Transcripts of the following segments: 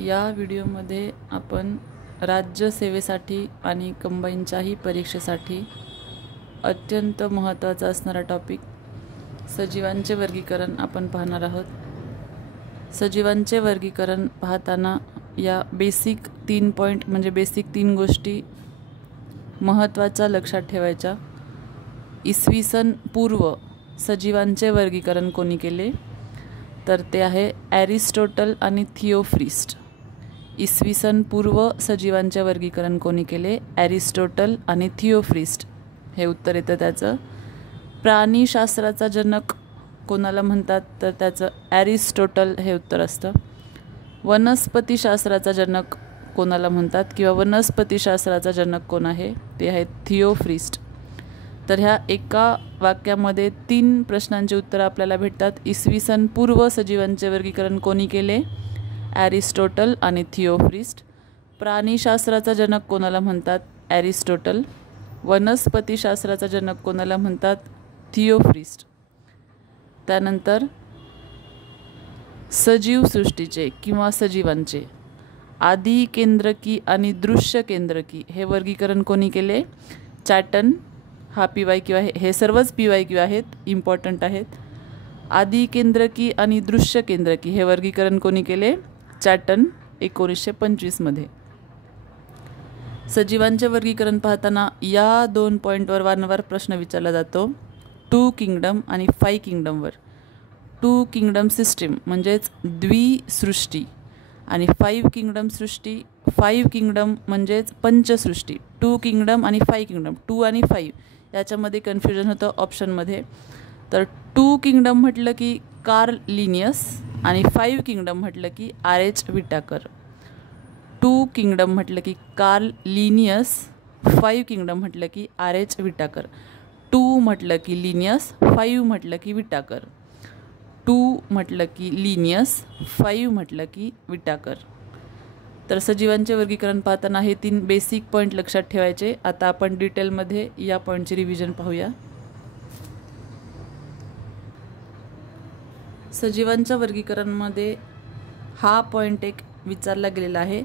या व्हिडिओमध्ये आपण राज्यसेवेसाठी आणि कंबाईनच्याही परीक्षेसाठी अत्यंत महत्त्वाचा असणारा टॉपिक सजीवांचे वर्गीकरण आपण पाहणार आहोत। सजीवांचे वर्गीकरण पाहताना या बेसिक 3 पॉइंट म्हणजे बेसिक 3 गोष्टी महत्त्वाच्या लक्षात ठेवायच्या। इसवी सन पूर्व सजीवांचे वर्गीकरण कोणी केले तर ते आहे ॲरिस्टॉटल आणि थिओफ्रिस्ट। इसवी सन पूर्व सजीवांचे वर्गीकरण कोणी केले? ॲरिस्टॉटल आणि थिओफ्रिस्ट हे उत्तर येतं त्याचं। प्राणीशास्त्राचा जनक कोणाला म्हणतात तर त्याचं ॲरिस्टॉटल हे उत्तर असतं। वनस्पतीशास्त्राचा जनक कोणाला म्हणतात किंवा वनस्पतीशास्त्राचा जनक कोण आहे ते आहे थिओफ्रिस्ट। तर ह्या एका वाक्यामध्ये 3 प्रश्नांची उत्तरं आपल्याला भेटतात। इसवी सन पूर्व सजीवांचे वर्गीकरण कोणी केले? ॲरिस्टॉटल आणि थिओफ्रिस्ट। प्राणीशास्त्राचा जनक कोणाला म्हणतात? ॲरिस्टॉटल। वनस्पतीशास्त्राचा जनक कोणाला म्हणतात? थिओफ्रिस्ट। त्यानंतर सजीव सृष्टीचे किंवा सजीवांचे आदी केंद्रकी आणि दृश्य केंद्रकी हे वर्गीकरण कोणी केले? चॅटन। हा PYQ आहे, हे सर्वच PYQ आहेत, इम्पॉर्टंट आहेत। आदी केंद्रकी आणि दृश्य केंद्रकी हे वर्गीकरण कोणी केले? चॅटन 1925 मध्ये। सजीवांचे वर्गीकरण पाहताना या 2 पॉईंटवर वारंवार प्रश्न विचारला जातो, 2 किंगडम आणि 5 किंगडमवर। 2 किंगडम सिस्टीम म्हणजेच द्विसृष्टी आणि 5 किंगडम सृष्टी, 5 किंगडम म्हणजेच पंचसृष्टी। 2 किंगडम आणि 5 किंगडम, 2 आणि 5 याच्यामध्ये कन्फ्युजन होतं ऑप्शनमध्ये। तर 2 किंगडम म्हटलं की कार्ल लिनियस आणि 5 किंगडम म्हटलं की RH विटाकर। 2 किंगडम म्हटलं की कार्ल लिनियस, 5 किंगडम म्हटलं की RH विटाकर। 2 म्हटलं की लिनियस, 5 म्हटलं की विटाकर। 2 म्हटलं की लिनियस, 5 म्हटलं की विटाकर। तर सजीवांचे वर्गीकरण पाहताना हे 3 बेसिक पॉईंट लक्षात ठेवायचे। आता आपण डिटेलमध्ये या पॉईंटची रिव्हिजन पाहूया। सजीवांच्या वर्गीकरणामध्ये हा पॉईंट एक विचारला गेलेला आहे,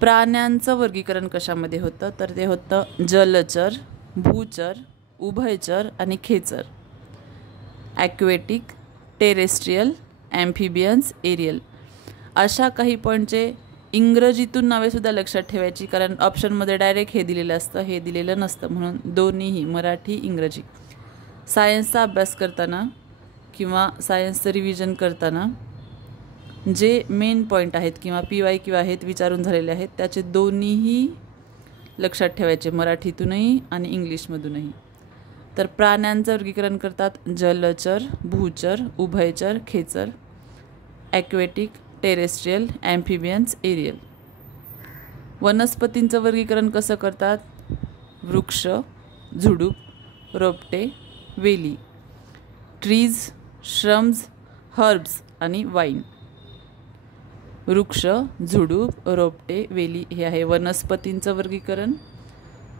प्राण्यांचं वर्गीकरण कशामध्ये होतं तर ते होतं जलचर, भूचर, उभयचर आणि खेचर। ॲक्वेटिक, टेरेस्ट्रियल, ॲम्फिबियन्स, एरियल अशा काही पॉईंटचे इंग्रजीतून नावेसुद्धा लक्षात ठेवायची, कारण ऑप्शनमध्ये डायरेक्ट हे दिलेलं असतं, हे दिलेलं नसतं, म्हणून दोन्हीही मराठी इंग्रजी। सायन्सचा अभ्यास करताना किंवा सायन्सचं रिव्हिजन करताना जे मेन पॉईंट आहेत किंवा PYQ आहेत विचारून झालेले आहेत त्याचे दोन्हीही लक्षात ठेवायचे, मराठीतूनही आणि इंग्लिशमधूनही। तर प्राण्यांचं वर्गीकरण करतात जलचर, भूचर, उभयचर, खेचर। Aquatic, terrestrial, amphibians, aerial. वनस्पतींचं वर्गीकरण कसं करतात? वृक्ष, झुडूप, रोपटे, वेली। ट्रीज, श्रम्स, हर्ब्स आणि वाईन। वृक्ष, झुडूप, रोपटे, वेली हे आहे वनस्पतींचं वर्गीकरण,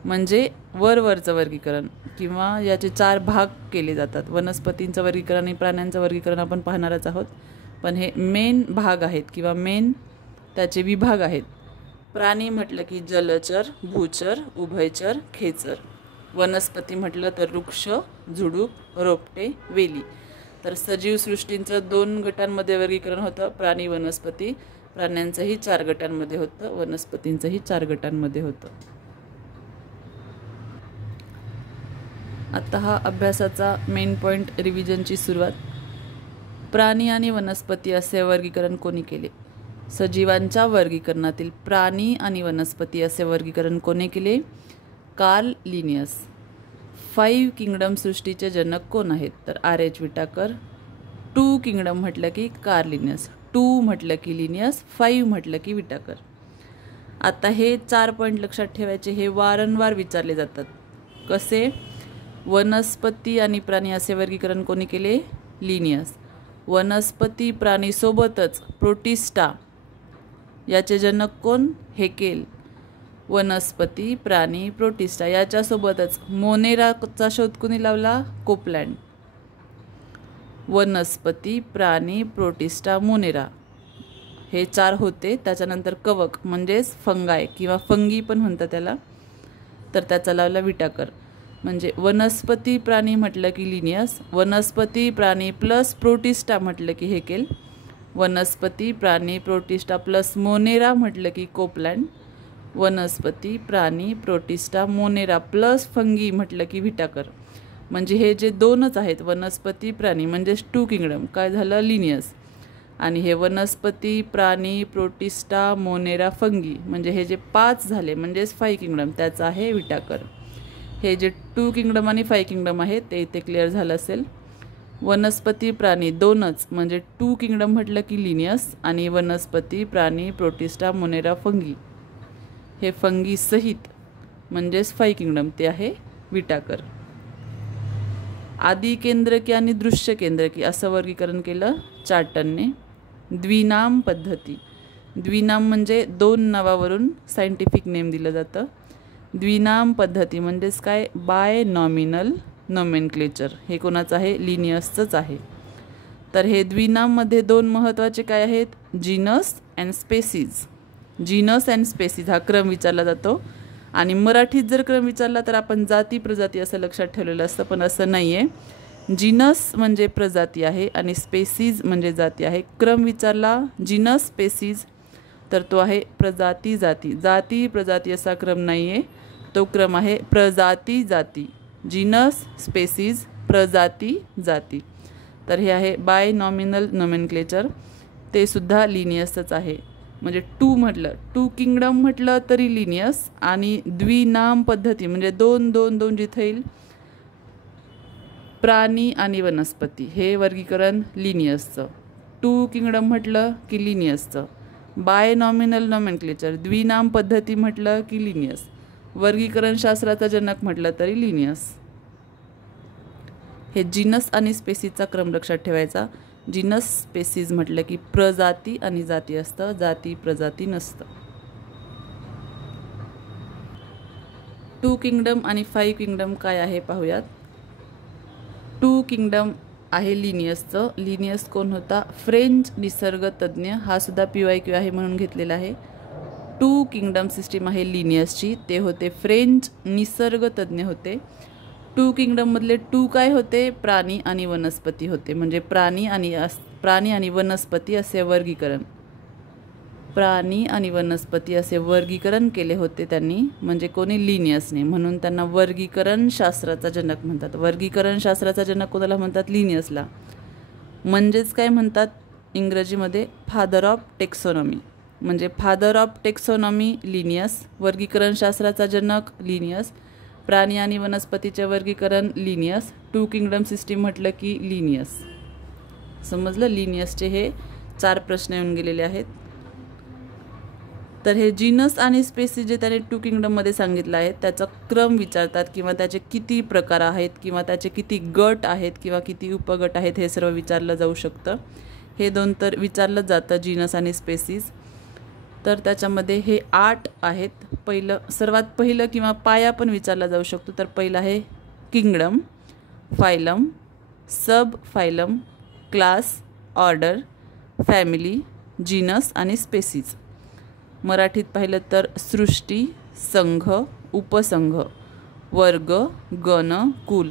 म्हणजे वरवरचं वर्गीकरण, किंवा याचे 4 भाग केले जातात। वनस्पतींचं वर्गीकरण आणि प्राण्यांचं वर्गीकरण आपण पाहणारच आहोत, पण हे मेन भाग आहेत किंवा मेन त्याचे विभाग आहेत। प्राणी म्हटलं की जलचर, भूचर, उभयचर, खेचर। वनस्पती म्हटलं तर वृक्ष, झुडूप, रोपटे, वेली। तर सजीव सृष्टींचं 2 गटांमध्ये वर्गीकरण होतं, प्राणी, वनस्पती। प्राण्यांचंही 4 गटांमध्ये होतं, वनस्पतींचंही 4 गटांमध्ये होतं। आता हा अभ्यासाचा मेन पॉईंट रिव्हिजनची सुरुवात। प्राणी आणि वनस्पती असे वर्गीकरण कोणी केले? सजीवांच्या वर्गीकरणातील प्राणी आणि वनस्पती असे वर्गीकरण कोणी केले? Carl Linnaeus. 5 किंगडम सृष्टीचे जनक कोण आहेत तर RH विटाकर। 2 किंगडम म्हटलं की कार्ल लिनियस, 2 म्हटलं की लिनियस, 5 म्हटलं की विटाकर। आता हे 4 पॉईंट लक्षात ठेवायचे, हे वारंवार विचारले जातात। कसे? वनस्पती आणि प्राणी असे वर्गीकरण कोणी केले? लिनियस। वनस्पती प्राणीसोबतच प्रोटिस्टा याचे जनक कोण? हेकेल। वनस्पती, प्राणी, प्रोटिस्टा याच्यासोबतच मोनेराचा शोध कोणी लावला? कोपलँड। वनस्पती, प्राणी, प्रोटिस्टा, मोनेरा हे 4 होते. त्याच्यानंतर कवक म्हणजेच फंगाय किंवा फंगी पण म्हणतात त्याला, तर त्याचा लावला विटाकर. म्हणजे वनस्पती प्राणी म्हटलं की लिनियस, वनस्पती प्राणी प्लस प्रोटिस्टा म्हटलं की हेकेल, वनस्पती प्राणी प्रोटिस्टा प्लस मोनेरा म्हटलं की कोपलँड, वनस्पती प्राणी प्रोटिस्टा मोनेरा प्लस फंगी म्हटलं की विटाकर. म्हणजे हे जे 2च आहेत वनस्पती प्राणी म्हणजेच 2 किंगडम काय झालं लिनियस, आणि हे वनस्पती प्राणी प्रोटिस्टा मोनेरा फंगी म्हणजे हे जे 5 झाले म्हणजेच 5 किंगडम त्याचं आहे विटाकर. हे जे 2 किंगडम आणि 5 किंगडम आहेत ते इथे क्लिअर झालं असेल. वनस्पती प्राणी 2च म्हणजे 2 किंगडम म्हटलं की लिनियस, आणि वनस्पती प्राणी प्रोटिस्टा मोनेरा फंगी हे फंगी सहित म्हणजेच 5 किंगडम ते आहे विटाकर. आदी केंद्रकी आणि दृश्य केंद्रकी असं वर्गीकरण केलं चार्टनने. द्विनाम पद्धती, द्विनाम म्हणजे 2 नावावरून सायंटिफिक नेम दिलं जातं. द्विनाम पद्धती म्हणजेच काय, बाय नॉमिनल नोमेनक्लेचर, हे कोणाचं आहे लिनियसचंच आहे. तर हे द्विनाममध्ये 2 महत्त्वाचे काय आहेत, genus and species. Genus and species हा क्रम विचारला जातो, आणि मराठीत जर क्रम विचारला तर आपण जाती प्रजाती असं लक्षात ठेवलेलं असतं, पण असं नाही आहे. जीनस म्हणजे प्रजाती आहे आणि स्पेसीज म्हणजे जाती आहे. क्रम विचारला जीनस स्पेसीज तर तो आहे प्रजाती जाती, जाती प्रजाती असा क्रम नाही आहे, तो क्रम आहे प्रजाती जाती, जीनस स्पेसीज प्रजाती जाती. तर हे आहे बाय नॉमिनल नोमेनक्लेचर, ते सुद्धा लिनियसच आहे. म्हणजे 2 म्हटलं 2 किंगडम म्हटलं तरी लिनियस, आणि द्विनाम पद्धती म्हणजे 2 2 2 जिथे येईल प्राणी आणि वनस्पती हे वर्गीकरण लिनियसचं. 2 किंगडम म्हटलं की लिनियसचं, बाय नॉमिनल नोमेनक्लेचर द्विनाम पद्धती म्हटलं की लिनियस, वर्गीकरण शास्त्राचा जनक म्हटलं तरी लिनियस. हे जीनस आणि स्पेसीजचा क्रम लक्षात ठेवायचा. जीनस स्पेसीज म्हटलं की प्रजाती आणि जाती असतं, जाती प्रजाती नसतं. 2 किंगडम आणि 5 किंगडम काय आहे पाहूयात. 2 किंगडम आहे लिनियसचं. लिनियस कोण होता, फ्रेंच निसर्गतज्ञ, हा सुद्धा PYQ आहे म्हणून घेतलेला आहे. 2 किंगडम सिस्टीम आहे लिनियसची, ते होते फ्रेंच निसर्गतज्ञ होते. 2 किंगडममधले 2 काय होते, प्राणी आणि वनस्पती होते. म्हणजे प्राणी आणि वनस्पती असे वर्गीकरण, प्राणी आणि वनस्पती असे वर्गीकरण केले होते त्यांनी, म्हणजे कोणी लिनियसने, म्हणून त्यांना वर्गीकरण शास्त्राचा जनक म्हणतात. वर्गीकरण शास्त्राचा जनक कोणाला म्हणतात, लिनियसला. म्हणजेच काय म्हणतात इंग्रजीमध्ये, फादर ऑफ टेक्सॉनॉमी. म्हणजे फादर ऑफ टेक्सॉनॉमी लिनियस, वर्गीकरण शास्त्राचा जनक लिनियस, प्राणी आणि वनस्पतीचे वर्गीकरण लिनियस, 2 किंगडम सिस्टीम म्हटलं की लिनियस. समजलं. लिनियसचे हे 4 प्रश्न येऊन गेलेले आहेत. तर हे जीनस आणि स्पेसीज जे त्याने 2 किंगडममध्ये सांगितलं आहे त्याचा क्रम विचारतात, किंवा त्याचे किती प्रकार आहेत, किंवा त्याचे किती गट आहेत, किंवा किती उपगट आहेत, हे सर्व विचारलं जाऊ शकतं. हे 2 तर विचारलं जातं जीनस आणि स्पेसीज. तर त्याच्यामध्ये हे 8 आहेत. सर्वात पहिलं किंवा पाया पण विचारला जाऊ शकतो. तर पहिलं आहे kingdom, phylum, sub phylum, class, order, family, genus आणि स्पेसीज. मराठीत पाहिलं तर सृष्टी, संघ, उपसंघ, वर्ग, गण, कुल,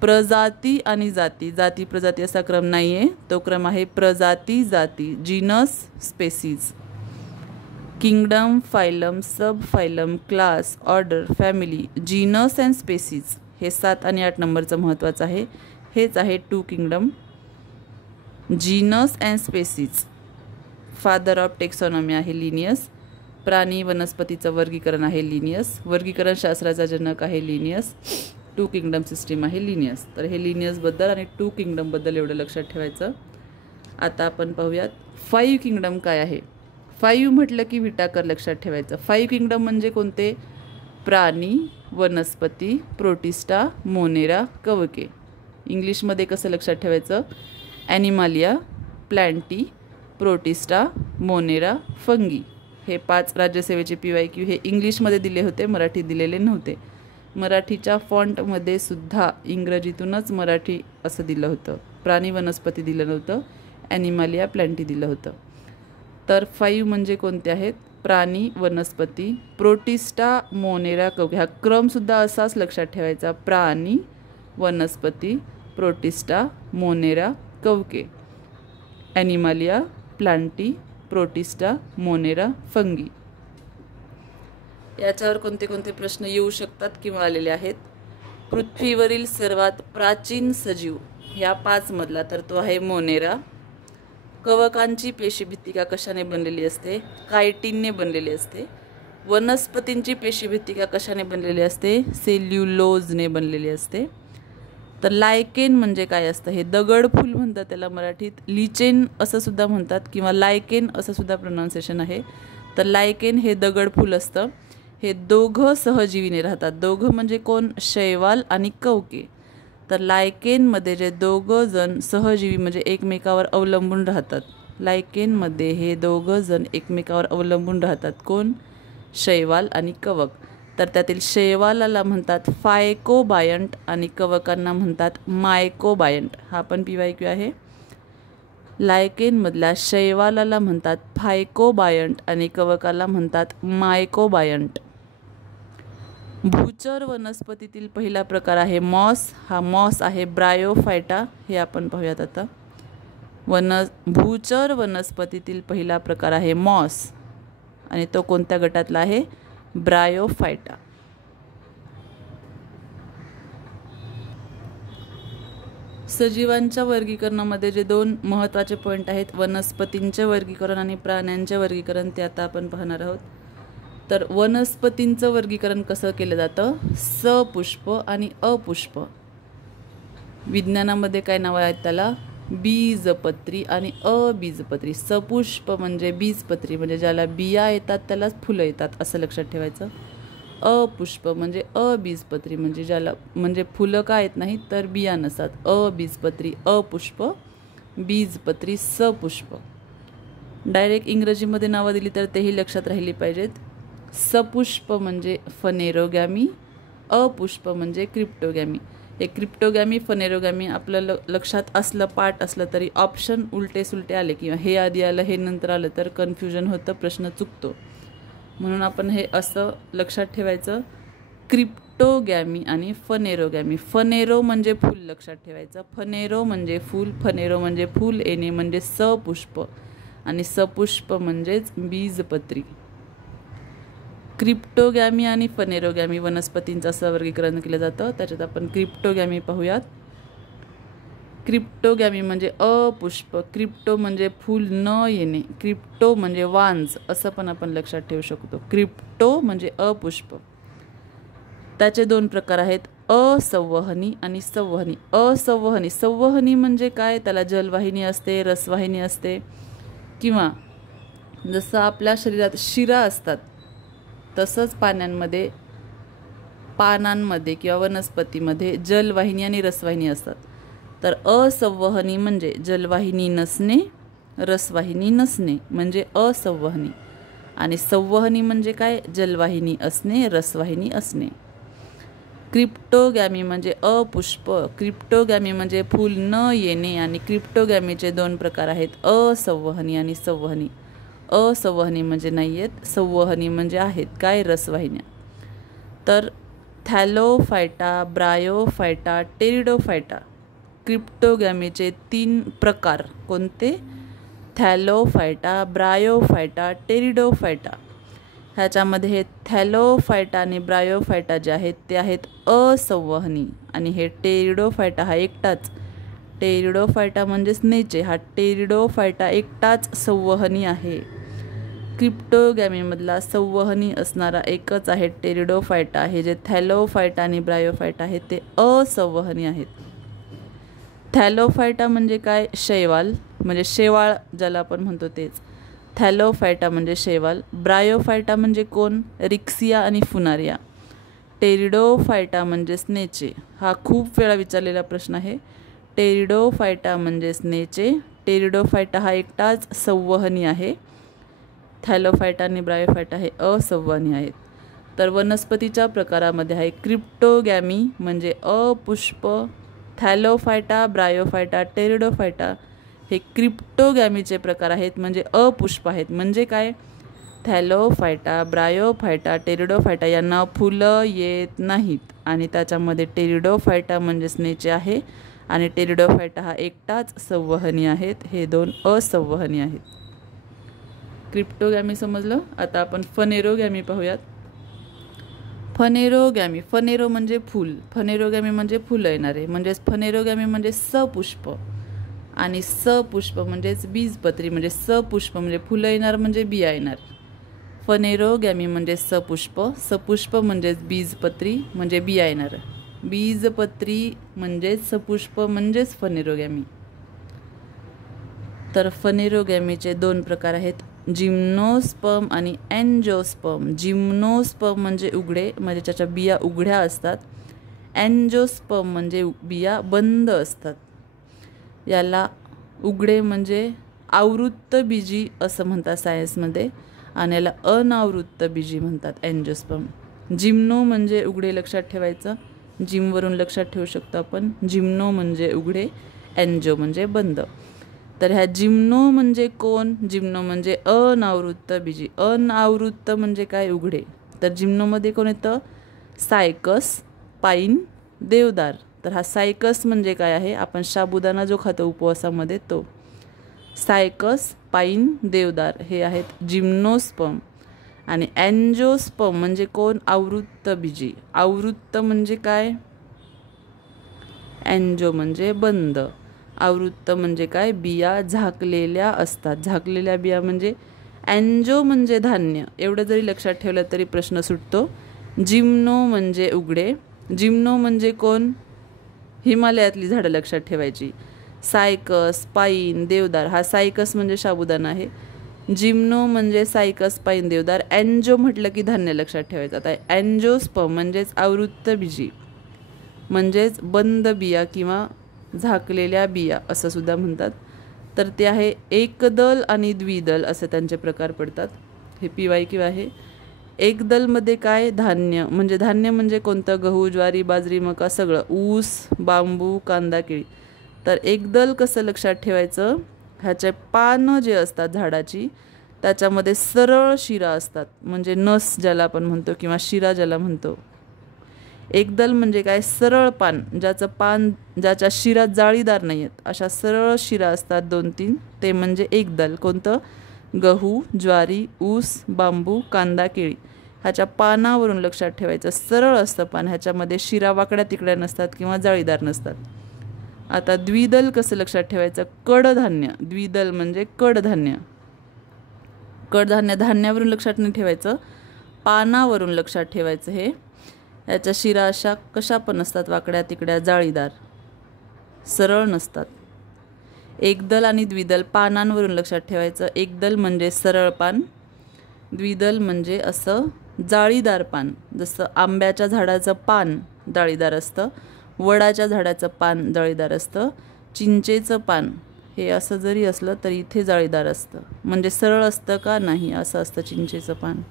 प्रजाती आणि जाती. जाती प्रजाती असा क्रम नाही आहे, तो क्रम आहे प्रजाती जाती, genus species. Kingdom, phylum, sub phylum, class, order, family, genus and species हे 7 आणि 8 नंबरचं महत्त्वाचं आहे. हेच आहे 2 kingdom. Genus and species, father of taxonomy आहे लिनियस, प्राणी वनस्पतीचं वर्गीकरण आहे लिनियस, वर्गीकरण शास्त्राचा जनक आहे लिनियस, 2 किंगडम सिस्टीम आहे लिनियस. तर हे लिनियसबद्दल आणि 2 किंगडमबद्दल एवढं लक्षात ठेवायचं. आता आपण पाहूयात 5 किंगडम काय आहे. 5 म्हटलं की विटाकर लक्षात ठेवायचं. 5 किंगडम म्हणजे कोणते, प्राणी, वनस्पती, प्रोटिस्टा, मोनेरा, कवके. इंग्लिशमध्ये कसं लक्षात ठेवायचं, ॲनिमालिया, प्लॅन्टी, प्रोटिस्टा, मोनेरा, फंगी. हे 5 राज्यसेवेचे PYQ हे इंग्लिशमध्ये दिले होते, मराठीत दिलेले नव्हते. मराठीच्या फॉन्टमध्ये सुद्धा इंग्रजीतूनच मराठी असं दिलं होतं, प्राणी वनस्पती दिलं नव्हतं, ॲनिमालिया प्लॅन्टी दिलं होतं. तर 5 म्हणजे कोणते आहेत? प्राणी, वनस्पती, प्रोटिस्टा, मोनेरा, कवके. हा क्रमसुद्धा असाच लक्षात ठेवायचा. प्राणी, वनस्पती, प्रोटिस्टा, मोनेरा, कवके. Animalia, Plantae, Protista, Monera, Fungi. याच्यावर कोणते कोणते प्रश्न येऊ शकतात किंवा आलेले आहेत? पृथ्वीवरील सर्वात प्राचीन सजीव या 5 मधला तर तो आहे मोनेरा. कवकांची पेशीभित्तिका कशाने बनलेली असते? कायटिनने बनलेली असते. वनस्पतींची पेशीभित्तिका कशाने बनलेली असते? सेल्युलोजने बनलेली असते. तर लायकेन म्हणजे काय असतं? हे दगडफूल म्हणतात त्याला मराठीत. लिचेन असं सुद्धा म्हणतात किंवा लायकेन असं सुद्धा प्रोनाउन्सिएशन आहे. तर लायकेन हे दगडफूल असतं. हे दोघं सहजीवीने राहतात. दोघं म्हणजे कोण? शैवाल आणि कवके. तर लायकेनमध्ये जे दोघं जण सहजीवी म्हणजे एकमेकावर अवलंबून राहतात. लायकेनमध्ये हे दोघं जण एकमेकावर अवलंबून राहतात. कोण? शैवाल आणि कवक. तर त्यातील शैवालाला म्हणतात फायकोबायंट आणि कवकांना म्हणतात मायकोबायंट. हा पण PYQ आहे. लायकेनमधल्या शैवालाला म्हणतात फायकोबायंट आणि कवकाला म्हणतात मायकोबायंट. भूचर वनस्पतीतील पहिला प्रकार आहे मॉस. हा मॉस आहे ब्रायोफायटा. हे आपण पाहूयात आता. भूचर वनस्पतीतील पहिला प्रकार आहे मॉस आणि तो कोणत्या गटातला आहे? ब्रायोफायटा. सजीवांच्या वर्गीकरणामध्ये जे 2 महत्त्वाचे पॉईंट आहेत, वनस्पतींचे वर्गीकरण आणि प्राण्यांचे वर्गीकरण, ते आता आपण पाहणार आहोत. तर वनस्पतींचं वर्गीकरण कसं केलं जातं? सपुष्प आणि अपुष्प. विज्ञानामध्ये काय नावं आहेत त्याला? बीजपत्री आणि अबीजपत्री. सपुष्प म्हणजे बीजपत्री म्हणजे ज्याला बिया येतात त्यालाच फुलं येतात असं लक्षात ठेवायचं. अपुष्प म्हणजे अबीजपत्री म्हणजे ज्याला म्हणजे फुलं का येत नाहीत तर बिया नसतात. अबीजपत्री अपुष्प, बीजपत्री सपुष्प. डायरेक्ट इंग्रजीमध्ये नावं दिली तर तेही लक्षात राहिली पाहिजेत. सपुष्प म्हणजे फनेरोगॅमी, अपुष्प म्हणजे क्रिप्टोगॅमी. हे क्रिप्टोगॅमी फनेरोगॅमी आपलं लक्षात असलं, पाठ असलं तरी ऑप्शन उलटे सुलटे आले किंवा हे आधी आलं हे नंतर आलं तर कन्फ्युजन होतं, प्रश्न चुकतो. म्हणून आपण हे असं लक्षात ठेवायचं, क्रिप्टोगॅमी आणि फनेरोगॅमी. फनेरो म्हणजे फूल लक्षात ठेवायचं. फनेरो म्हणजे फूल, फनेरो म्हणजे फूल येणे म्हणजे सपुष्प आणि सपुष्प म्हणजेच बीजपत्री. क्रिप्टोगॅमी आणि फनेरोगॅमी वनस्पतींचं असं वर्गीकरण केलं जातं. त्याच्यात आपण क्रिप्टोगॅमी पाहूयात. क्रिप्टोगॅमी म्हणजे अपुष्प, क्रिप्टो म्हणजे फूल न येणे, क्रिप्टो म्हणजे वांज असं पण आपण लक्षात ठेवू शकतो. क्रिप्टो म्हणजे अपुष्प. त्याचे 2 प्रकार आहेत, असंवहनी आणि संवहनी. असंवहनी, संवहनी म्हणजे काय? त्याला जलवाहिनी असते, रसवाहिनी असते किंवा जसं आपल्या शरीरात शिरा असतात तसंच पानांमध्ये किंवा वनस्पतीमध्ये जलवाहिनी आणि रसवाहिनी असतात. तर असंवहनी म्हणजे जलवाहिनी नसणे, रसवाहिनी नसणे म्हणजे असंवहनी. आणि संवहनी म्हणजे काय? जलवाहिनी असणे, रसवाहिनी असणे. क्रिप्टोगॅमी म्हणजे अपुष्प, क्रिप्टोगॅमी म्हणजे फूल न येणे आणि क्रिप्टोगॅमीचे 2 प्रकार आहेत, असंवहनी आणि संवहनी. असंवहनी म्हणजे नाही आहेत, संवहनी म्हणजे आहेत काय? रसवाहिन्या. तर थॅलोफायटा, ब्रायोफायटा, टेरिडोफायटा क्रिप्टोगॅमीचे 3 प्रकार कोणते? Thallophyta, Bryophyta, Pteridophyta. ह्याच्यामध्ये हे थॅलोफायटा आणि ब्रायोफायटा जे आहेत ते आहेत असंवहनी आणि हे टेरिडोफायटा हा एकटाच, टेरिडोफायटा म्हणजेच नेचे, हा टेरिडोफायटा एकटाच संवहनी आहे. क्रिप्टोगॅमीमधला संवहनी असणारा एकच आहे टेरिडोफायटा. हे जे थॅलोफायटा आणि ब्रायोफायटा आहेत ते असंवहनी आहेत. थॅलोफायटा म्हणजे काय? शैवाल म्हणजे शेवाळ ज्याला आपण म्हणतो तेच. थॅलोफायटा म्हणजे शैवाल. ब्रायोफायटा म्हणजे कोण? रिक्सिया आणि फुनारिया. टेरिडोफायटा म्हणजे स्नेचे. हा खूप वेळा विचारलेला प्रश्न आहे. टेरिडोफायटा म्हणजे स्नेचे. टेरिडोफायटा हा एकटाच संवहनी आहे. थॅलोफायटा आणि ब्रायोफायटा हे असंवहनी आहेत. तर वनस्पतीच्या प्रकारामध्ये आहे क्रिप्टोगॅमी म्हणजे अपुष्प, थॅलोफायटा, ब्रायोफायटा, टेरिडोफायटा हे क्रिप्टोगॅमीचे प्रकार आहेत, म्हणजे अपुष्प आहेत. म्हणजे काय, थॅलोफायटा, ब्रायोफायटा, टेरिडोफायटा यांना फुलं येत नाहीत. आणि त्याच्यामध्ये टेरिडोफायटा म्हणजेच नेचे आहे आणि टेरिडोफायटा हा एकटाच संवहनी आहेत. हे दोन असंवहनी आहेत. क्रिप्टोगॅमी समजलं. आता आपण फनेरोगॅमी पाहूयात. फनेरोगॅमी, फनेरो म्हणजे फूल, फनेरोगॅमी म्हणजे फुलं येणारे, म्हणजेच फनेरोगॅमी म्हणजे सपुष्प आणि सपुष्प म्हणजेच बीजपत्री, म्हणजे सपुष्प म्हणजे फुलं येणार म्हणजे बिया येणार. फनेरोगॅमी म्हणजे सपुष्प, सपुष्प म्हणजेच बीजपत्री म्हणजे बिया येणार, बीजपत्री म्हणजेच सपुष्प म्हणजेच फनेरोगॅमी. तर फनेरोगॅमीचे दोन प्रकार आहेत, जिम्नोस्पर्म आणि एन्जिओस्पर्म. जिम्नोस्पर्म म्हणजे उघडे, म्हणजे त्याच्या बिया उघड्या असतात. एन्जिओस्पर्म म्हणजे बिया बंद असतात. याला उघडे म्हणजे आवृत्त बीजी असं म्हणतात सायन्समध्ये, आणि याला अनावृत्त बीजी म्हणतात, एन्जिओस्पर्म. जिम्नो म्हणजे उघडे, लक्षात ठेवायचं, जिमवरून लक्षात ठेवू शकतो आपण. जिम्नो म्हणजे उघडे, एन्जिओ म्हणजे बंद. तर ह्या जिम्नो म्हणजे कोण, जिम्नो म्हणजे अनावृत्त बीजी. अनावृत्त म्हणजे काय, उघडे. तर जिम्नोमध्ये कोण येतं, सायकस, पाईन, देवदार. तर हा सायकस म्हणजे काय आहे, आपण साबुदाणा जो खातो उपवासामध्ये तो. सायकस, पाईन, देवदार हे आहेत जिम्नोस्पर्म. आणि एन्जिओस्पर्म म्हणजे कोण, आवृत्त बीजी. आवृत्त म्हणजे काय, एन्जिओ म्हणजे बंद. आवृत्त म्हणजे काय, बिया झाकलेल्या असतात. झाकलेल्या बिया म्हणजे एन्जिओ म्हणजे धान्य. एवढं जरी लक्षात ठेवलं तरी प्रश्न सुटतो. जिम्नो म्हणजे उघडे. जिम्नो म्हणजे कोण, हिमालयातली झाडं लक्षात ठेवायची. सायकस, पाईन, देवदार. हा सायकस म्हणजे साबुदाणा आहे. जिम्नो म्हणजे सायकस, पाईन, देवदार. एन्जिओ म्हटलं की धान्य लक्षात ठेवायचं. आता एन्जिओस्पर्म म्हणजेच आवृत्त बीजी, म्हणजेच बंद बिया किंवा झाकलेल्या बिया असं सुद्धा म्हणतात. तर ते आहे एकदल आणि द्विदल असे त्यांचे प्रकार पडतात. हे PYQ आहे. एकदलमध्ये काय, धान्य, म्हणजे धान्य म्हणजे कोणतं, गहू, ज्वारी, बाजरी, मका सगळं, ऊस, बांबू, कांदा, केळी. तर एकदल कसं लक्षात ठेवायचं, ह्याचे पानं जे असतात झाडाची त्याच्यामध्ये सरळ शिरा असतात, म्हणजे नस ज्याला आपण म्हणतो किंवा शिरा ज्याला म्हणतो. एकदल म्हणजे काय, सरळ पान, ज्याचं पान, ज्याच्या शिरा जाळीदार नाही आहेत, अशा सरळ शिरा असतात 2-3, ते म्हणजे एकदल. कोणतं, गहू, ज्वारी, ऊस, बांबू, कांदा, केळी. ह्याच्या पानावरून लक्षात ठेवायचं, सरळ असतं पान, ह्याच्यामध्ये शिरा वाकड्या तिकड्या नसतात किंवा जाळीदार नसतात. आता द्विदल कसं लक्षात ठेवायचं, कडधान्य. द्विदल म्हणजे कडधान्य. कडधान्य धान्यावरून लक्षात नाही ठेवायचं, पानावरून लक्षात ठेवायचं. हे याच्या शिरा अशा कशा पण असतात, वाकड्या तिकड्या, जाळीदार, सरळ नसतात. एकदल आणि द्विदल पानांवरून लक्षात ठेवायचं. एकदल म्हणजे सरळ पान, द्विदल म्हणजे असं जाळीदार पान. जसं आंब्याच्या झाडाचं पान जाळीदार असतं, वडाच्या झाडाचं पान जाळीदार असतं, चिंचेचं पान हे असं जरी असलं तरी इथे जाळीदार असतं. म्हणजे सरळ असतं का, नाही, असं असतं चिंचेचं पान.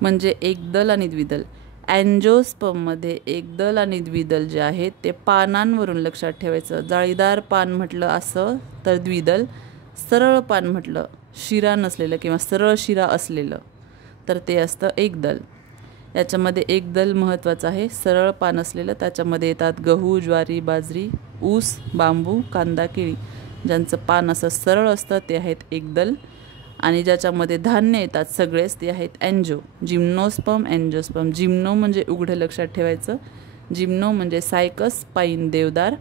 म्हणजे एकदल आणि द्विदल. एन्जिओस्पर्ममध्ये एकदल आणि द्विदल जे आहेत ते पानांवरून लक्षात ठेवायचं. जाळीदार पान म्हटलं असं तर द्विदल, सरळ पान म्हटलं शिरा नसलेलं किंवा सरळ शिरा असलेलं तर ते असतं एकदल. याच्यामध्ये एकदल महत्त्वाचं आहे, सरळ पान असलेलं. त्याच्यामध्ये येतात गहू, ज्वारी, बाजरी, ऊस, बांबू, कांदा, केळी. ज्यांचं पान असं सरळ असतं ते आहेत एकदल. आणि ज्याच्यामध्ये धान्य येतात सगळेच ते आहेत एन्जिओ. जिम्नोस्पर्म, एन्जिओस्पर्म. जिम्नो म्हणजे उघडं लक्षात ठेवायचं. जिम्नो म्हणजे सायकस, पाईन, देवदार.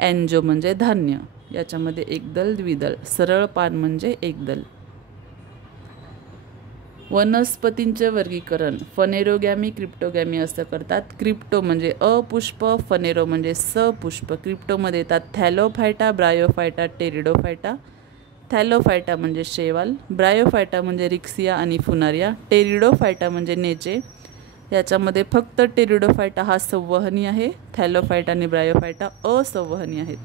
एन्जिओ म्हणजे धान्य. याच्यामध्ये एकदल, द्विदल. सरळ पान म्हणजे एकदल. वनस्पतींचे वर्गीकरण फनेरोगॅमी, क्रिप्टोगॅमी असं करतात. क्रिप्टो म्हणजे अपुष्प, फनेरो म्हणजे सपुष्प. क्रिप्टोमध्ये येतात थॅलोफायटा, ब्रायोफायटा, टेरिडोफायटा. थॅलोफायटा म्हणजे शैवाल, ब्रायोफायटा म्हणजे रिक्सिया आणि फुनारिया, टेरिडोफायटा म्हणजे नेचे. याच्यामध्ये फक्त टेरिडोफायटा हा संवहनी आहे, थॅलोफायटा आणि ब्रायोफायटा असंवहनी आहेत.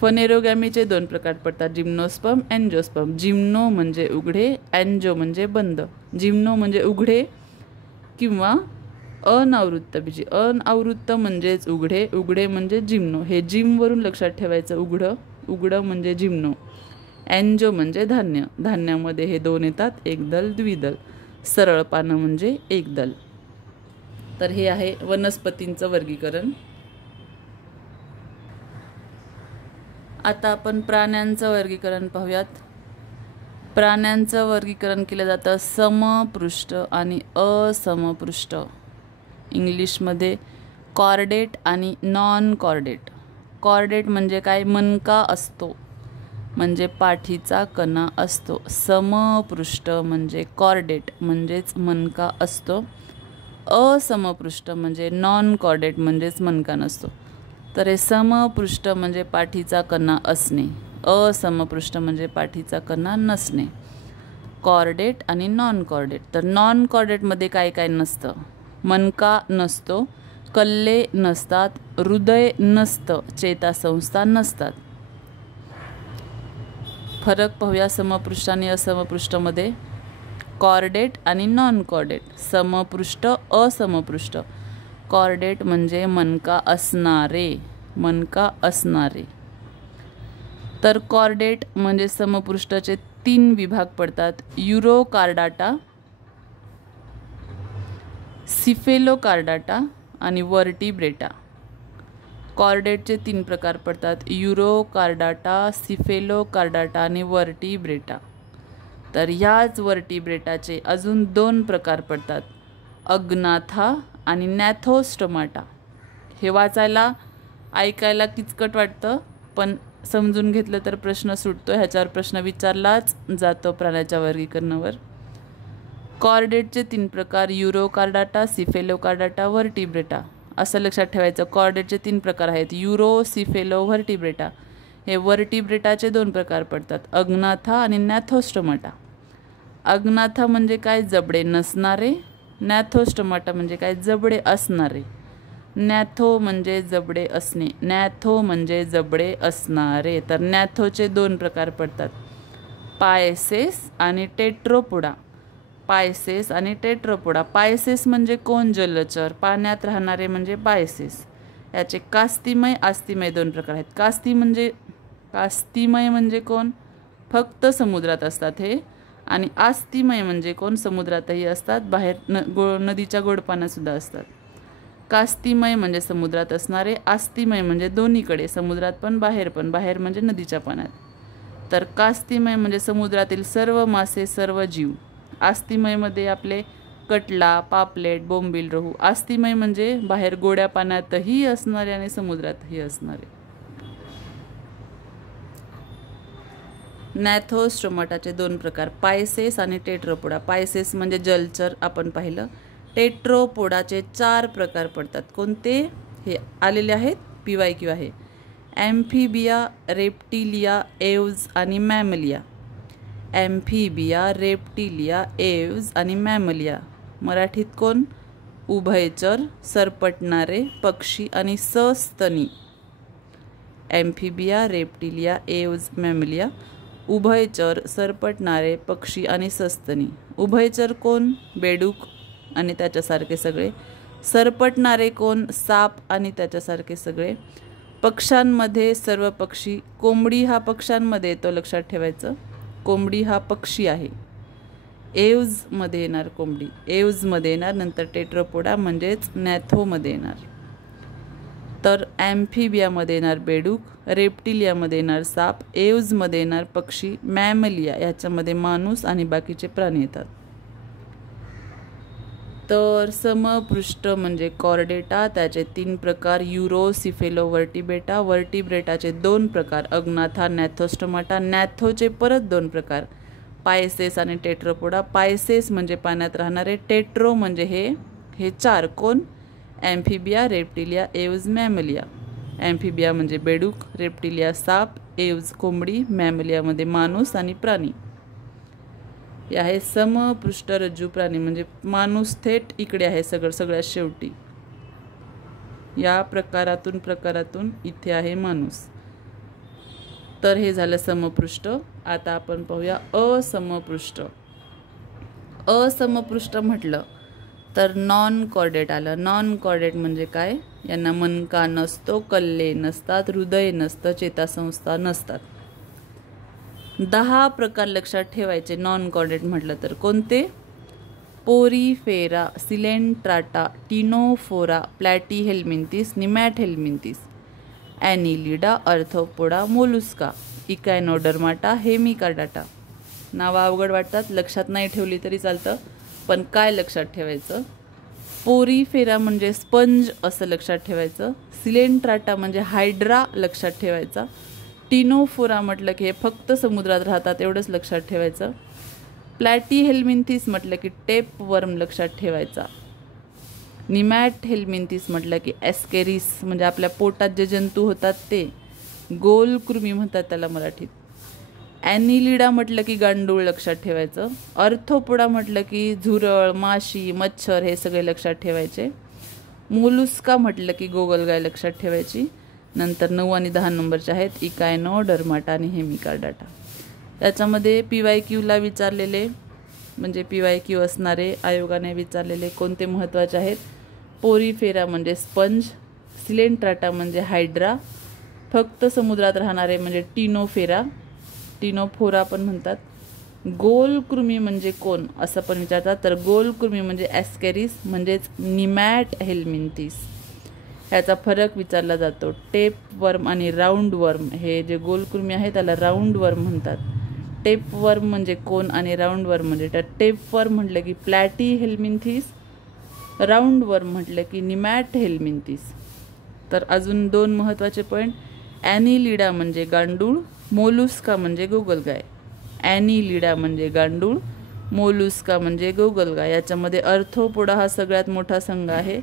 फनेरोगॅमीचे दोन प्रकार पडतात, जिम्नोस्पर्म, एन्जिओस्पर्म. जिम्नो म्हणजे उघडे, एन्जिओ म्हणजे बंद. जिम्नो म्हणजे उघडे किंवा अनावृत्त बीजी. अनावृत्त म्हणजेच उघडे, उघडे म्हणजे जिम्नो. हे जिमवरून लक्षात ठेवायचं, उघडं उघडं म्हणजे जिम्नो. एन्जो म्हणजे धान्य, धान्यामध्ये हे दोन येतात, एकदल द्विदल. सरळ पानं म्हणजे एकदल. तर हे आहे वनस्पतींचं वर्गीकरण. आता आपण प्राण्यांचं वर्गीकरण पाहूयात. प्राण्यांचं वर्गीकरण केलं जातं समपृष्ठ आणि असमपृष्ठ. इंग्लिशमध्ये कॉर्डेट आणि नॉन कॉर्डेट. कॉर्डेट म्हणजे काय? मणका असतो, म्हणजे पाठीचा कणा असतो. समपृष्ठ म्हणजे कॉर्डेट म्हणजेच मणका असतो. असमपृष्ठ म्हणजे नॉन कॉर्डेट म्हणजेच मणका नसतो. तर हे समपृष्ठ म्हणजे पाठीचा कणा असणे, असमपृष्ठ म्हणजे पाठीचा कणा नसणे. कॉर्डेट आणि नॉन कॉर्डेट. तर नॉन कॉर्डेटमध्ये काय काय नसतं? मणका नसतो, कल्ले नसतात, हृदय नसतं, चेतासंस्था नसतात. फरक पाहूया समपृष्ठ आणि असमपृष्ठमध्ये. कॉर्डेट आणि नॉन कॉर्डेट. समपृष्ठ, असमपृष्ठ. कॉर्डेट म्हणजे मणका असणारे, मणका असणारे. तर कॉर्डेट म्हणजे समपृष्ठाचे 3 विभाग पडतात. युरोकार्डाटा, सिफेलोकार्डाटा आणि वर्टिब्रेटा. कॉर्डेटचे 3 प्रकार पडतात. युरोकार्डाटा, सिफेलोकार्डाटा आणि वर्टिब्रेटा. तर ह्याच वर्टिब्रेटाचे अजून 2 प्रकार पडतात, अग्नाथा आणि नॅथोस्टोमाटा. हे वाचायला ऐकायला किचकट वाटतं, पण समजून घेतलं तर प्रश्न सुटतो. ह्याच्यावर प्रश्न विचारलाच जातो प्राण्याच्या वर्गीकरणावर. कॉर्डेटचे 3 प्रकार, युरोकार्डाटा, सिफेलोकार्डाटा, वर्टिब्रेटा. असं लक्षात ठेवायचं. कॉर्डेटचे 3 प्रकार आहेत, युरो, सिफेलो, वर्टिब्रेटा. हे वर्टिब्रेटाचे 2 प्रकार पडतात, अग्नाथा आणि नॅथोस्टोमाटा. अग्नाथा म्हणजे काय? जबडे नसणारे. नॅथोस्टोमाटा म्हणजे काय? जबडे असणारे. नॅथो म्हणजे जबडे असणे, नॅथो म्हणजे जबडे असणारे. तर नॅथोचे 2 प्रकार पडतात, पायसेस आणि टेट्रोपोडा. पायसेस आणि टेट्रोपोडा. पायसेस म्हणजे कोण? जलचर, पाण्यात राहणारे म्हणजे पायसेस. याचे कास्तिमय, आस्तिमय 2 प्रकार आहेत. कास्तिमय म्हणजे कोण? फक्त समुद्रात असतात हे. आणि आस्तिमय म्हणजे कोण? समुद्रातही असतात, बाहेर नदीच्या गोडपाण्यातसुद्धा असतात. कास्तिमय म्हणजे समुद्रात असणारे, आस्तिमय म्हणजे दोन्हीकडे, समुद्रात पण बाहेर पण, बाहेर म्हणजे नदीच्या पाण्यात. तर कास्तिमय म्हणजे समुद्रातील सर्व मासे, सर्व जीव. आस्तिमयमध्ये आपले कटला, पापलेट, बोंबील, रोहू. आस्तिमय म्हणजे बाहेर गोड्या पाण्यातही असणारे आणि समुद्रातही असणारे. नॅथोस्टोमाटाचे 2 प्रकार, पायसेस आणि टेट्रोपोडा. पायसेस म्हणजे जलचर आपण पाहिलं. टेट्रोपोडाचे 4 प्रकार पडतात. कोणते? हे आलेले आहेत, PYQ आहे. ॲम्फिबिया, रेप्टिलिया, एव्ज आणि मॅमलिया. ॲम्फिबिया, रेप्टिलिया, एव्ज आणि मॅमलिया. मराठीत कोण? उभयचर, सरपटणारे पक्षी आणि सस्तनी. ॲम्फिबिया, रेप्टिलिया, एव्ज, मॅमलिया. उभयचर, सरपटणारे पक्षी आणि सस्तनी. उभयचर कोण? बेडूक आणि त्याच्यासारखे सगळे. सरपटणारे कोण? साप आणि त्याच्यासारखे सगळे. पक्ष्यांमध्ये सर्व पक्षी. कोंबडी हा पक्ष्यांमध्ये येतो, लक्षात ठेवायचं. कोंबडी हा पक्षी आहे. एव्जमध्ये येणार कोंबडी, एव्जमध्ये येणार. नंतर टेट्रोपोडा म्हणजेच नॅथोमध्ये येणार. तर ॲम्फिबियामध्ये येणार बेडूक, रेप्टिलियामध्ये येणार साप, एव्जमध्ये येणार पक्षी, मॅमलिया ह्याच्यामध्ये माणूस आणि बाकीचे प्राणी येतात. तर समपृष्ठ म्हणजे कॉर्डेटा, त्याचे 3 प्रकार, युरो, सिफेलो, वर्टिब्रेटा. वर्टिब्रेटाचे 2 प्रकार, अग्नाथा, नॅथोस्टोमाटा. नॅथोचे परत 2 प्रकार, पायसेस आणि टेट्रोपोडा. पायसेस म्हणजे पाण्यात राहणारे, टेट्रो म्हणजे हे 4 कोण? ॲम्फिबिया, रेप्टिलिया, एव्ज, मॅमलिया. ॲम्फिबिया म्हणजे बेडूक, रेप्टिलिया साप, एव्ज कोंबडी, मॅमलियामध्ये माणूस आणि प्राणी. हे आहे समपृष्ठरज्जू प्राणी, म्हणजे माणूस थेट इकडे आहे, सगळ्यात शेवटी. या प्रकारातून इथे आहे माणूस. तर हे झालं समपृष्ठ. आता आपण पाहूया असमपृष्ठ. असमपृष्ठ म्हटलं तर नॉन कॉर्डेट आलं. नॉन कॉर्डेट म्हणजे काय? यांना मनका नसतो, कल्ले नसतात, हृदय नसतं, चेतासंस्था नसतात. 10 प्रकार लक्षात ठेवायचे नॉन कॉर्डेट म्हटलं तर. कोणते? Porifera, Coelenterata, Ctenophora, Platyhelminthes, Nemathelminthes, Annelida, Arthropoda, Mollusca, Echinodermata, Hemichordata. नावं अवघड वाटतात, लक्षात नाही ठेवली तरी चालतं, पण काय लक्षात ठेवायचं? पोरीफेरा म्हणजे स्पंज असं लक्षात ठेवायचं. सिलेंट्राटा म्हणजे हायड्रा लक्षात ठेवायचा. टिनोफोरा म्हटलं की हे फक्त समुद्रात राहतात एवढंच लक्षात ठेवायचं. प्लॅटीहेल्मिंथिस म्हटलं की टेप वर्म लक्षात ठेवायचा. निमॅटहेल्मिंथिस म्हटलं की ॲस्केरिस म्हणजे आपल्या पोटात जे जंतू होतात ते. गोलकृमी म्हणतात त्याला मराठीत. ॲनिलिडा म्हटलं की गांडूळ लक्षात ठेवायचं. अर्थोपोडा म्हटलं की झुरळ, माशी, मच्छर हे सगळे लक्षात ठेवायचे. मोलुस्का म्हटलं की गोगलगाय लक्षात ठेवायची. नंतर 9 आणि 10 नंबरचे आहेत इकायनोडर्माटा आणि हेमिकार्डाटा. त्याच्यामध्ये PYQला विचारलेले म्हणजे PYQ असणारे आयोगाने विचारलेले कोणते महत्त्वाचे आहेत? पोरीफेरा म्हणजे स्पंज, सिलेंट्राटा म्हणजे हायड्रा, फक्त समुद्रात राहणारे म्हणजे टिनोफेरा, टिनोफोरा पण म्हणतात. गोलकृमी म्हणजे कोण असं पण विचारतात, तर गोलकृमी म्हणजे ॲस्केरिस म्हणजेच निमॅटहेल्मिंथिस. ह्याचा फरक विचारला जातो. टेप वर्म आणि राऊंड वर्म. हे जे गोलकृमी आहे त्याला राऊंड वर्म म्हणतात. टेप वर्म म्हणजे कोण आणि राऊंड वर्म म्हणजे, तर टेप वर्म म्हटलं की प्लॅटीहेल्मिंथिस, राऊंड वर्म म्हटलं की निमॅटहेल्मिंथिस. तर अजून 2 महत्त्वाचे पॉईंट. ॲनिलिडा म्हणजे गांडूळ, मोलुस्का म्हणजे गोगलगाय. ॲनिलिडा म्हणजे गांडूळ, मोलुस्का म्हणजे गोगलगाय. याच्यामध्ये अर्थोपोडा हा सगळ्यात मोठा संघ आहे.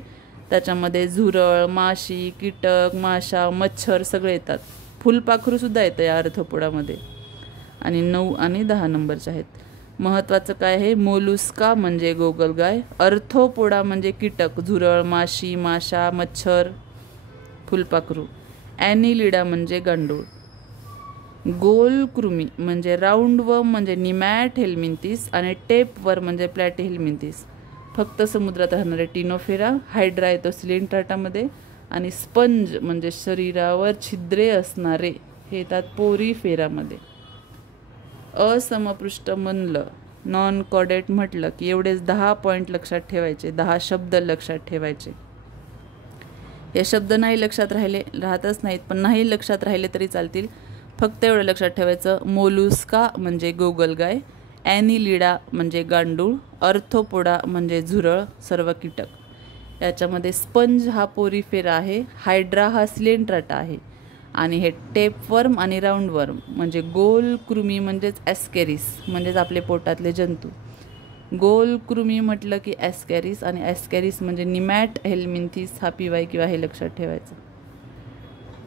त्याच्यामध्ये झुरळ, माशी, कीटक, माशा, मच्छर सगळे येतात. फुलपाखरूसुद्धा येतं या अर्थोपोडामध्ये. आणि 9 आणि 10 नंबरचे आहेत. महत्त्वाचं काय आहे? मोलुस्का म्हणजे गोगलगाय, अर्थोपोडा म्हणजे कीटक, झुरळ, माशी, माशा, मच्छर, फुलपाखरू. ॲनिलिडा म्हणजे गांडूळ. गोलकृमी म्हणजे राऊंड वर्म म्हणजे निमॅटहेल्मिंथिस आणि टेप वर्म म्हणजे प्लॅटीहेल्मिंथिस. फक्त समुद्रात राहणारे टिनोफेरा, हायड्रा येतो सिलेंट्राटामध्ये, आणि स्पंज म्हणजे शरीरावर छिद्रे असणारे हे येतात पोरीफेरामध्ये. असमपृष्ठ म्हणलं, नॉन कॉर्डेट म्हटलं की एवढेच 10 पॉईंट लक्षात ठेवायचे, 10 शब्द लक्षात ठेवायचे. हे शब्द नाही लक्षात राहतच नाहीत, पण नाही लक्षात राहिले तरी चालतील. फक्त एवढं लक्षात ठेवायचं, मोलुस्का म्हणजे गोगलगाय, ॲनिलिडा म्हणजे गांडूळ, अर्थोपोडा म्हणजे झुरळ सर्व कीटक. याच्यामध्ये स्पंज हा पोरीफेरा आहे, हायड्रा हा सिलेंट्राटा आहे, आणि हे टेपवर्म आणि राऊंडवर्म म्हणजे गोलकृमी म्हणजेच ॲस्केरिस म्हणजेच आपले पोटातले जंतू. गोलकृमी म्हटलं की ॲस्केरिस, आणि ॲस्केरिस म्हणजे निमॅटहेल्मिंथिस हा PYQ आहे लक्षात ठेवायचं.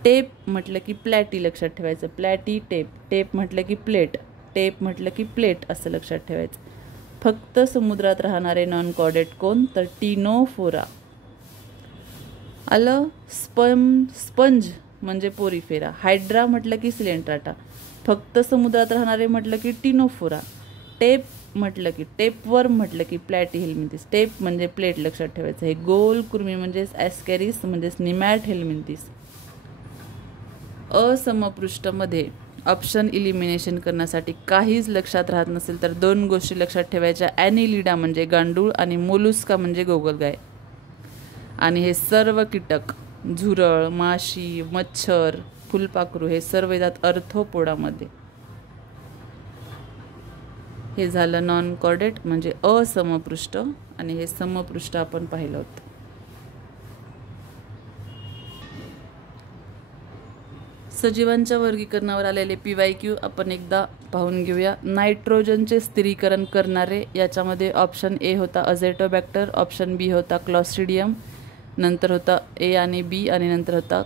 टेप म्हटलं की प्लॅटी लक्षात ठेवायचं, प्लॅटी टेप. टेप म्हटलं की प्लेट, टेप म्हटलं की प्लेट असं लक्षात ठेवायचं. फक्त समुद्रात राहणारे नॉन कॉर्डेट कोण? तर टिनोफोरा आलं. स्पंज म्हणजे पोरीफेरा, हायड्रा म्हटलं की सिलेंट्राटा, फक्त समुद्रात राहणारे म्हटलं की टिनोफोरा. टेप म्हटलं की टेपवर्म म्हटलं की प्लॅटीहेल्मिंथिस, टेप म्हणजे प्लेट लक्षात ठेवायचं. हे गोलकृमी म्हणजेच ॲस्केरिस म्हणजेच निमॅटहेल्मिंथिस. असमपृष्ठमध्ये ऑप्शन इलिमिनेशन करण्यासाठी काहीच लक्षात राहत नसेल तर 2 गोष्टी लक्षात ठेवायच्या. ॲनिलिडा म्हणजे गांडूळ आणि मोलुस्का म्हणजे गोगलगाय. आणि हे सर्व कीटक झुरळ, माशी, मच्छर, फुलपाखरू हे सर्व येतात अर्थोपोडामध्ये. हे झालं नॉन कॉर्डेट म्हणजे असमपृष्ठ, आणि हे समपृष्ठ आपण पाहिलं होतं. सजीवांच्या वर्गीकरणावर आलेले PYQ आपण एकदा पाहून घेऊया. नायट्रोजनचे स्थिरीकरण करणारे, याच्यामध्ये ऑप्शन ए होता अझेटोबॅक्टर, ऑप्शन बी होता क्लॉस्ट्रिडियम, नंतर होता ए आणि बी, आणि नंतर होता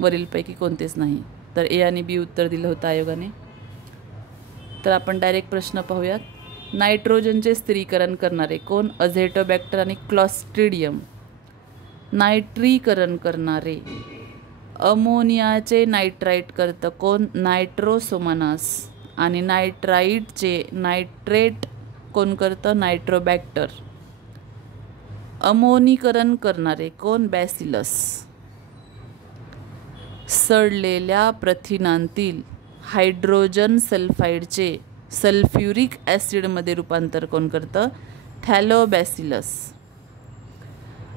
वरीलपैकी कोणतेच नाही. तर ए आणि बी उत्तर दिलं होतं आयोगाने. तर आपण डायरेक्ट प्रश्न पाहूयात. नायट्रोजनचे स्थिरीकरण करणारे कोण? अझेटोबॅक्टर आणि क्लॉस्ट्रिडियम. नायट्रीकरण करणारे, अमोनियाचे नायट्राईट करतं कोण? नायट्रोसोमोनास. आणि नायट्राईटचे नायट्रेट कोण करतं? नायट्रोबॅक्टर. अमोनीकरण करणारे कोण? बॅसिलस. सडलेल्या प्रथिनांतील हायड्रोजन सल्फाइडचे सल्फ्युरिक ॲसिडमध्ये रूपांतर कोण करतं? थॅलोबॅसिलस.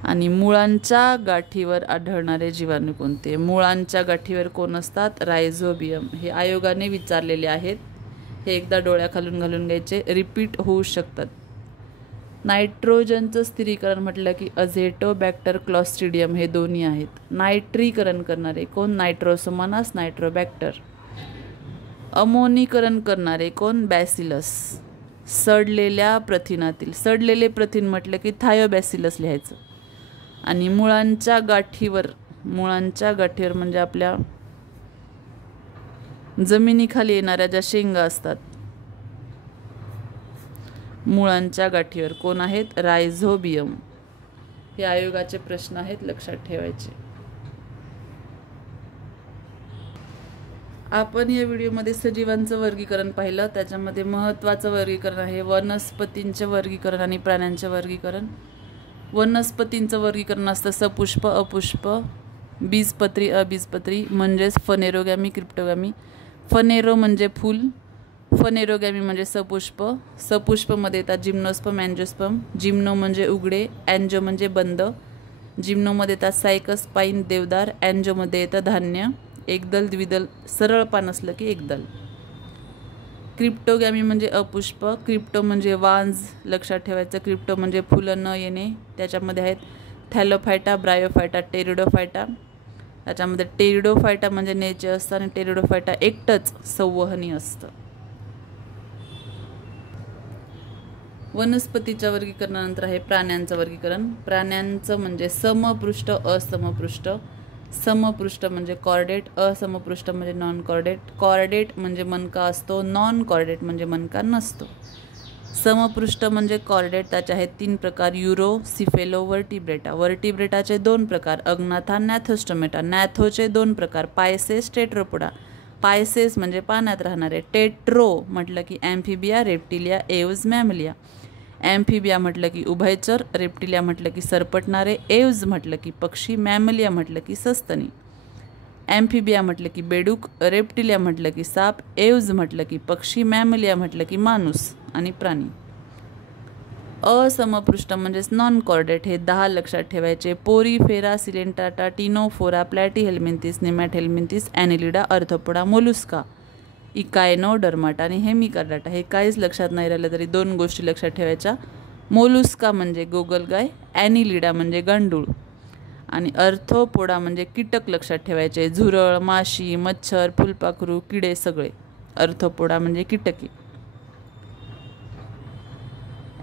आणि मुळांच्या गाठीवर आढळणारे जीवाणू कोणते? मुळांच्या गाठीवर कोण असतात? रायझोबियम. हे आयोगाने विचारलेले आहेत. हे एकदा डोळ्याखालून घालून घ्यायचे, रिपीट होऊ शकतात. नायट्रोजनचं स्थिरीकरण म्हटलं की अझेटोबॅक्टर क्लॉस्ट्रिडियम हे दोन्ही आहेत. नायट्रीकरण करणारे कोण? नायट्रोसोमोनास नायट्रोबॅक्टर. अमोनीकरण करणारे कोण? बॅसिलस. सडलेल्या प्रथिनातील, सडलेले प्रथिन म्हटलं की थायोबॅसिलस लिहायचं. आणि मुळांच्या गाठीवर, मुळांच्या गाठीवर म्हणजे आपल्या जमिनीखाली येणाऱ्या ज्या शेंगा असतात, मुळांच्या गाठीवर कोण आहेत? रायझोबियम. हे आयोगाचे प्रश्न आहेत, लक्षात ठेवायचे. आपण या व्हिडिओमध्ये सजीवांचं वर्गीकरण पाहिलं. त्याच्यामध्ये महत्त्वाचं वर्गीकरण आहे वनस्पतींचे वर्गीकरण आणि प्राण्यांचे वर्गीकरण. वनस्पतींचं वर्गीकरण असतं सपुष्प, अपुष्प, बीजपत्री, अबीजपत्री, म्हणजेच फनेरोगॅमी, क्रिप्टोगॅमी. फनेरो म्हणजे फूल, फनेरोगॅमी म्हणजे सपुष्प. सपुष्पमध्ये येतात जिम्नोस्पर्म, अँजिओस्पर्म. जिम्नो म्हणजे उघडे, अँजो म्हणजे बंद. जिम्नोमध्ये येतात सायकस, पाईन, देवदार. अँजोमध्ये येतं धान्य. एकदल, द्विदल, सरळ पान असलं की एकदल. क्रिप्टोगॅमी म्हणजे अपुष्प. क्रिप्टो म्हणजे वांज, लक्षात ठेवायचं. क्रिप्टो म्हणजे फुलं न येणे. त्याच्यामध्ये आहेत थॅलोफायटा, ब्रायोफायटा, टेरिडोफायटा. त्याच्यामध्ये टेरिडोफायटा म्हणजे नेचे असतं आणि टेरिडोफायटा एकटंच संवहनी असतं. वनस्पतीच्या वर्गीकरणानंतर आहे प्राण्यांचं वर्गीकरण. प्राण्यांचं म्हणजे समपृष्ठ, असमपृष्ठ. समपृष्ठ म्हणजे कॉर्डेट, असमपृष्ठ म्हणजे नॉन कॉर्डेट. कॉर्डेट म्हणजे मणका असतो, नॉन कॉर्डेट म्हणजे मणका नसतो. समपृष्ठ म्हणजे कॉर्डेट. त्याचे आहेत 3 प्रकार: युरो, सिफेलो, वर्टिब्रेटा. वर्टिब्रेटाचे 2 प्रकार: अग्नाथा, नॅथोस्टोमेटा. नॅथोचे 2 प्रकार: पायसेस, टेट्रोपोडा. पायसेस म्हणजे पाण्यात राहणारे. टेट्रो म्हटलं की ॲम्फिबिया, रेप्टिलिया, एव्ज, मॅमलिया. ॲम्फिबिया म्हटलं की उभयचर, रेप्टिलिया म्हटलं की सरपटणारे, एव्ज म्हटलं की पक्षी, मॅमलिया म्हटलं की सस्तनी. ॲम्फिबिया म्हटलं की बेडूक, रेप्टिलिया म्हटलं की साप, एव्ज म्हटलं की पक्षी, मॅमलिया म्हटलं की माणूस आणि प्राणी. असमपृष्ठ म्हणजेच नॉन कॉर्डेट. हे 10 लक्षात ठेवायचे: पोरीफेरा, सिलेंटाटा, टिनोफोरा, प्लॅटीहेल्मिंथिस, नेमॅटहेल्मिंथिस, ॲनिलिडा, अर्थोपोडा, मोलुस्का, इकायनो, डर्माटा आणि हेमिकार्डाटा. हे काहीच लक्षात नाही राहिलं तरी 2 गोष्टी लक्षात ठेवायच्या: मोलुस्का म्हणजे गोगलगाय, ॲनिलिडा म्हणजे गांडूळ आणि अर्थोपोडा म्हणजे कीटक. लक्षात ठेवायचे: झुरळ, माशी, मच्छर, फुलपाखरू, किडे सगळे अर्थोपोडा म्हणजे कीटके.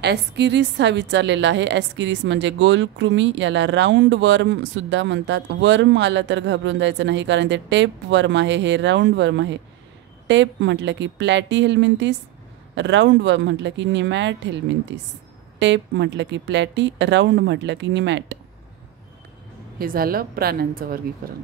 ॲस्किरिस हा विचारलेला आहे. ॲस्किरिस म्हणजे गोलकृमी. याला राऊंड वर्म सुद्धा म्हणतात. वर्म आला तर घाबरून जायचं नाही, कारण ते टेप वर्म आहे, हे राऊंड वर्म आहे. टेप म्हटलं की प्लॅटीहेल्मिंथिस, राऊंड वर्म म्हटलं की निमॅटहेल्मिंथिस. टेप म्हटलं की प्लॅटी, राऊंड म्हटलं की निमॅट. हे झालं प्राण्यांचं वर्गीकरण.